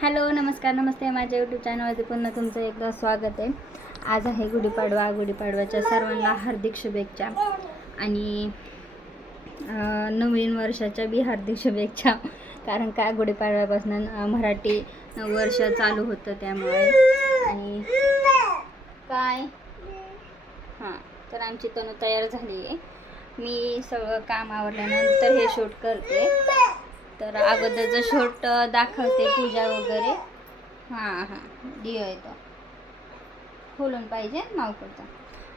Hello नमस्कार नमस्ते. माझ्या YouTube चॅनलवरती पुन्हा तुमचं एकदा स्वागत आहे. आज आहे गुढीपाडवा. गुढीपाडव्याच्या सर्वांना हार्दिक शुभेच्छा. आणि नवीन वर्षाच्या बी हार्दिक शुभेच्छा. कारण काय गुढीपाडव्यापासून मराठी वर्ष चालू होतं त्यामुळे. आणि काय? हां तर आमची तणू तयार झाली आहे. मी सगळं काम आवरल्यानंतर हे शूट करते. तर अगोदरचं शूट दाखवते पूजा वगैरे. हां हां डिओ येतो खोलून पाहिजे मावकडचा.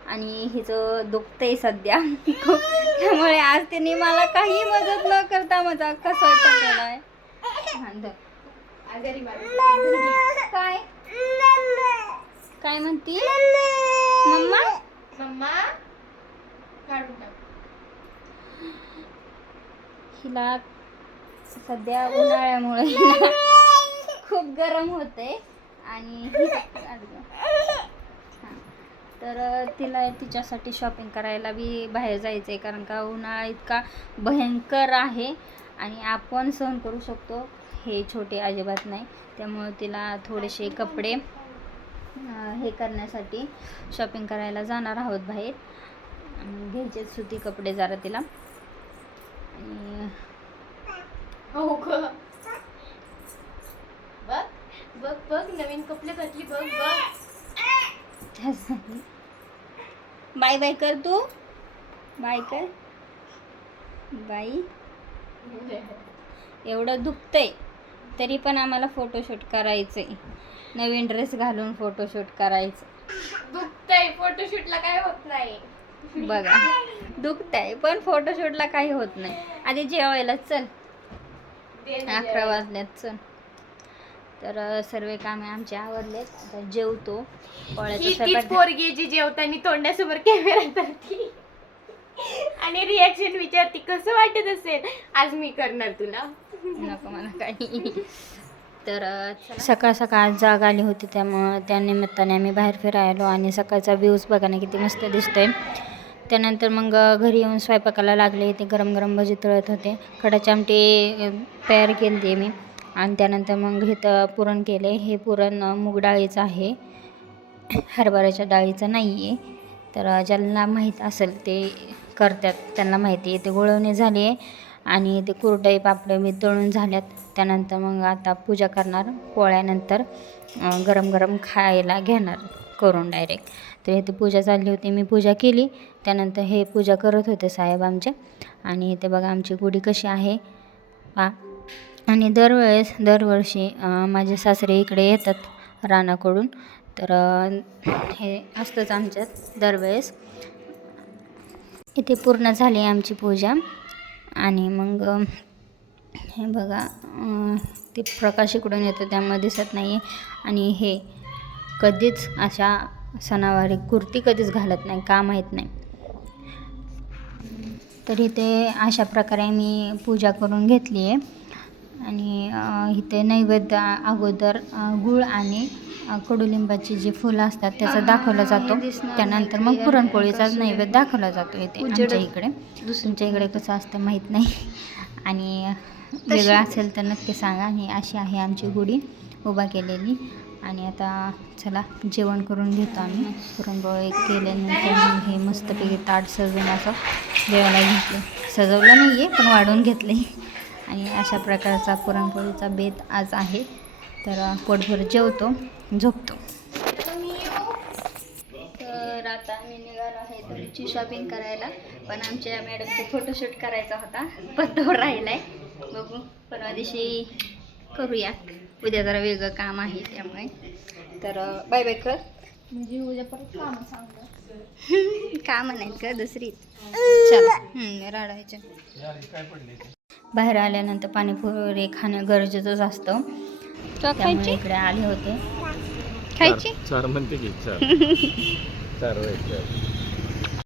आणि हिचं दुखतंय सध्या खूप त्यामुळे आज तिने मला काही मदत न करता माझा अख्खा स्वयंपाक केला आहे. हां. काय? काय म्हणती? मम्मा? मम्मा? काढून टाक. हिला सध्या उन्हाळ्यामुळे खूप गरम होते. आणि हां. तर तिला तिच्यासाठी शॉपिंग करायला बी बाहेर जायचं आहे कारण का उन्हाळा इतका भयंकर आहे आणि आपण सहन करू शकतो हे छोटे अजिबात नाही. त्यामुळं तिला थोडेसे कपडे हे करण्यासाठी शॉपिंग करायला जाणार आहोत बाहेर. आणि घ्यायचे सुती कपडे जरा तिला. आणि हो ग बघ बघ बघ नवीन कपडे घातली बघ बघ. बाय बाय कर तू. बाय कर. बाई. एवढं दुखतंय. तरी पण आम्हाला फोटोशूट करायचंय. नवीन ड्रेस घालून फोटोशूट करायचं. दुखतंय. फोटोशूटला काय होत नाही. बघा. दुखतंय पण फोटोशूटला काही होत नाही. आधी जेवायला चल. अकरा. वाजल्यात. चल. तर सर्व कामे आमचे आवरलेत. आता जेवतो. ही तीच पोरगी जी जेवताना तोंडासमोर कॅमेरा धरती. आणि रिॲक्शन विचारती कसं वाटत असेल? आज मी करणार तुला. नको मला काही. तर सकाळ सकाळ आज जाग आली होती त्यामुळं त्या निमित्ताने आम्ही बाहेर फिरायलो आणि सकाळचा व्ह्यूज बघा ना किती मस्त दिसतोय. त्यानंतर मग घरी येऊन स्वयंपाकाला लागले. ते गरम गरम भजी तळत होते. खडाची आमटी तयार केली मी. आणि त्यानंतर मग हे तर पुरण केले. हे पुरण मूग डाळीचं आहे. हरभऱ्याच्या डाळीचं नाही आहे तर ज्यांना माहीत असेल ते करतात. त्यांना माहिती आहे. ते गुळवणी झाली आहे आणि ते कुरडई पापडे मी तळून झाल्यात. त्यानंतर मग आता पूजा करणार. पोळ्यानंतर गरम गरम खायला घेणार. करून डायरेक्ट तर इथे पूजा चालली होती मी पूजा केली. त्यानंतर हे पूजा करत होते साहेब आमचे. आणि इथे बघा आमची गुढी कशी आहे. पा आणि दरवेळेस दरवर्षी माझे सासरे इकडे येतात रानाकडून. तर हे असतंच आमच्यात दरवेळेस. इथे पूर्ण झाली आमची पूजा. आणि मग हे बघा ते प्रकाश इकडून येतो त्यामुळे दिसत नाही आहे आणि हे कधीच अशा सणावारी कुर्ती कधीच घालत नाही का माहीत नाही. तर इथे अशा प्रकारे मी पूजा करून घेतली आहे. आणि इथे नैवेद्य अगोदर गुळ आणि कडुलिंबाची जी फुलं असतात त्याचा दाखवला जातो. त्यानंतर मग पुरणपोळीचा नैवेद्य दाखवला जातो इथे आमच्या इकडे. तुमच्या इकडे कसं असतं माहीत नाही. आणि वेगळं असेल तर नक्की सांगा. आणि अशी आहे आमची गुढी. उभा केलेली. आणि आता चला जेवण करून घेतो आम्ही. पुरणपोळी केल्यानंतर मग हे मस्तपैकी ताट सजवून असं जेवायला घेतलं. सजवलं नाही आहे पण वाढवून घेतले. आणि अशा प्रकारचा पुरणपोळीचा बेत आज आहे. तर पोटभर जेवतो झोपतो. तर आता मी निघालो आहे तुमची शॉपिंग करायला. पण आमच्या मॅडमचा फोटोशूट करायचा होता. पण तो राहिला आहे बघू परवा दिवशी करूया उद्या जरा वेगळं काम आहे त्यामुळे. तर बाय बाय कर. म्हणजे उद्या परत काम सांग का म्हणाल का दुसरी चल. राडायचं. बाहेर आल्यानंतर पाणीपुरी खाणं गरजेचंच असतं. त्यामुळे इकडे आले होते. खायची? चार म्हणते की चार चार